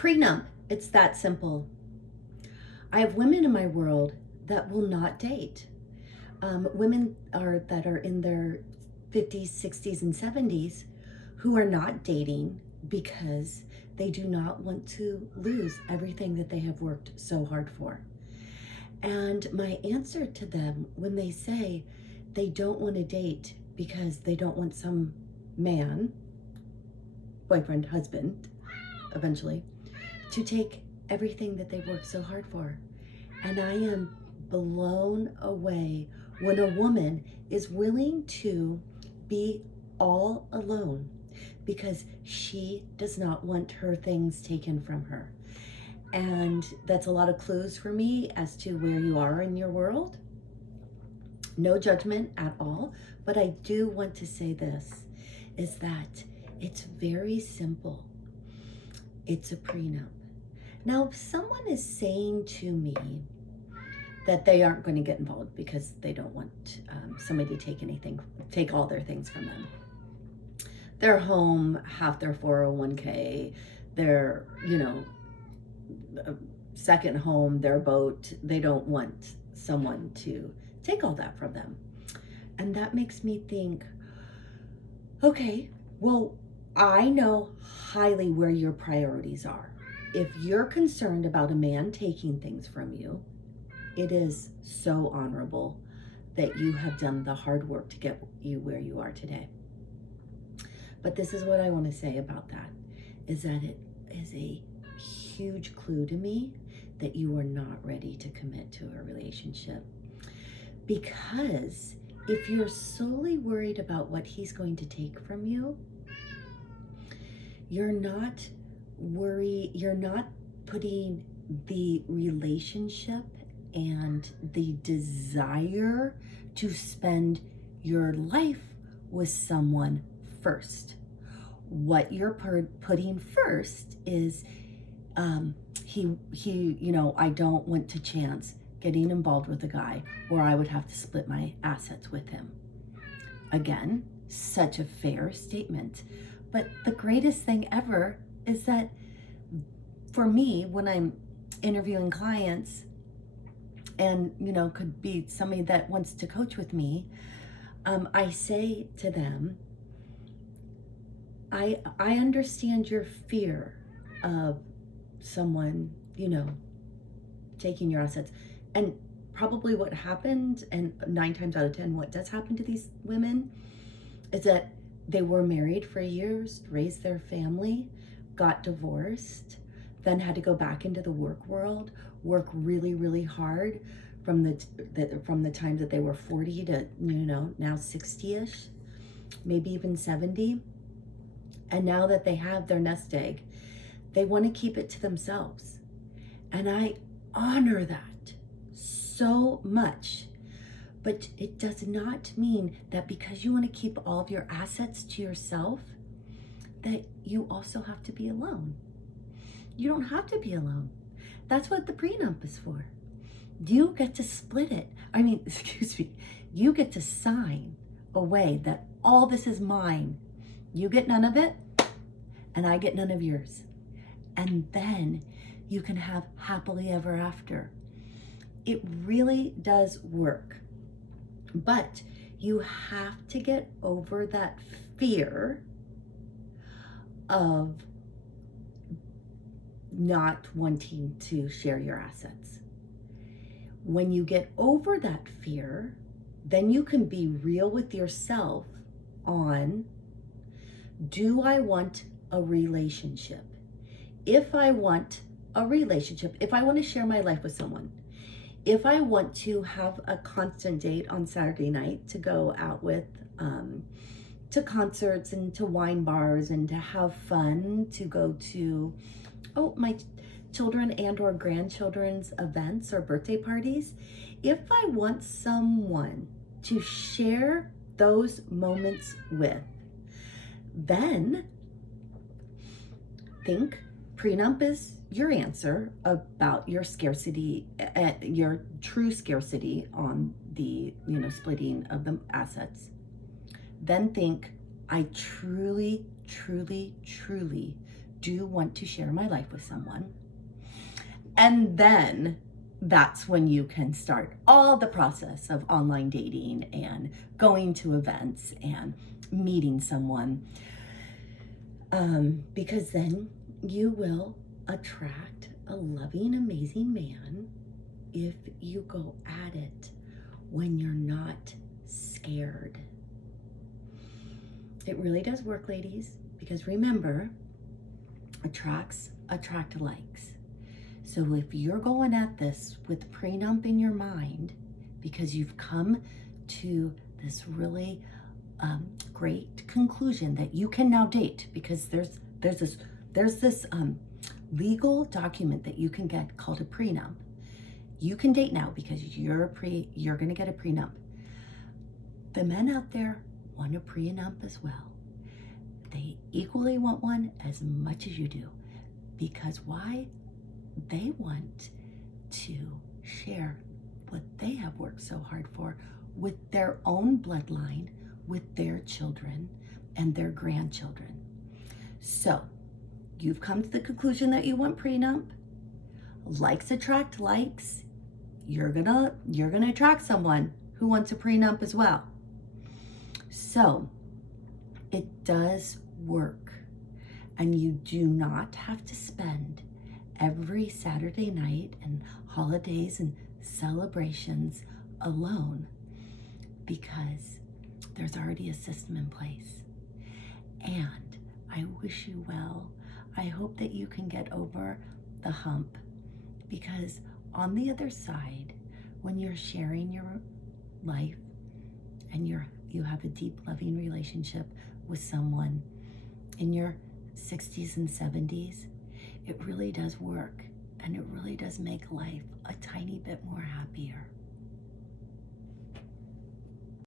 Prenup, it's that simple. I have women in my world that will not date. Women that are in their 50s, 60s, and 70s who are not dating because they do not want to lose everything that they have worked so hard for. And my answer to them when they say they don't want to date because they don't want some man, boyfriend, husband, eventually, to take everything that they've worked so hard for. And I am blown away when a woman is willing to be all alone because she does not want her things taken from her. And that's a lot of clues for me as to where you are in your world. No judgment at all, but I do want to say this, is that it's very simple. It's a prenup. Now, if someone is saying to me that they aren't going to get involved because they don't want somebody to take all their things from them, their home, half their 401k, their, second home, their boat, they don't want someone to take all that from them. And that makes me think, okay, well, I know highly where your priorities are. If you're concerned about a man taking things from you, it is so honorable that you have done the hard work to get you where you are today. But this is what I want to say about that, is that it is a huge clue to me that you are not ready to commit to a relationship. Because if you're solely worried about what he's going to take from you, you're not putting the relationship and the desire to spend your life with someone first. What you're putting first is I don't want to chance getting involved with a guy where I would have to split my assets with him. Again, such a fair statement. But the greatest thing ever is that for me, when I'm interviewing clients and, could be somebody that wants to coach with me, I say to them, I understand your fear of someone, taking your assets. And probably what happened, and 9 times out of 10, what does happen to these women is that they were married for years, raised their family, got divorced, then had to go back into the work world, work really, really hard from the time that they were 40 to, now 60-ish, maybe even 70. And now that they have their nest egg, they want to keep it to themselves. And I honor that so much. But it does not mean that because you want to keep all of your assets to yourself, that you also have to be alone. You don't have to be alone. That's what the prenup is for. You get to split it. You get to sign away that all this is mine. You get none of it, and I get none of yours. And then you can have happily ever after. It really does work. But you have to get over that fear of not wanting to share your assets. When you get over that fear, then you can be real with yourself on, do I want a relationship? If I want a relationship, if I want to share my life with someone, if I want to have a constant date on Saturday night to go out with, to concerts and to wine bars and to have fun, to go to, my children and or grandchildren's events or birthday parties, if I want someone to share those moments with, then think prenup is your answer about your scarcity, your true scarcity on the, splitting of the assets. Then think, I truly, truly, truly do want to share my life with someone. And then that's when you can start all the process of online dating and going to events and meeting someone. Because then you will attract a loving, amazing man if you go at it when you're not scared. It really does work, ladies, because remember, attract likes. So if you're going at this with prenup in your mind, because you've come to this really great conclusion that you can now date, because there's this legal document that you can get called a prenup. You can date now because you're going to get a prenup. The men out there want a prenup as well. They equally want one as much as you do. Because why? They want to share what they have worked so hard for with their own bloodline, with their children and their grandchildren. So you've come to the conclusion that you want prenup. Likes attract likes. You're gonna attract someone who wants a prenup as well. So it does work, and you do not have to spend every Saturday night and holidays and celebrations alone, because there's already a system in place. And I wish you well. I hope that you can get over the hump, because on the other side, when you're sharing your life and you have a deep, loving relationship with someone in your 60s and 70s, it really does work, and it really does make life a tiny bit more happier.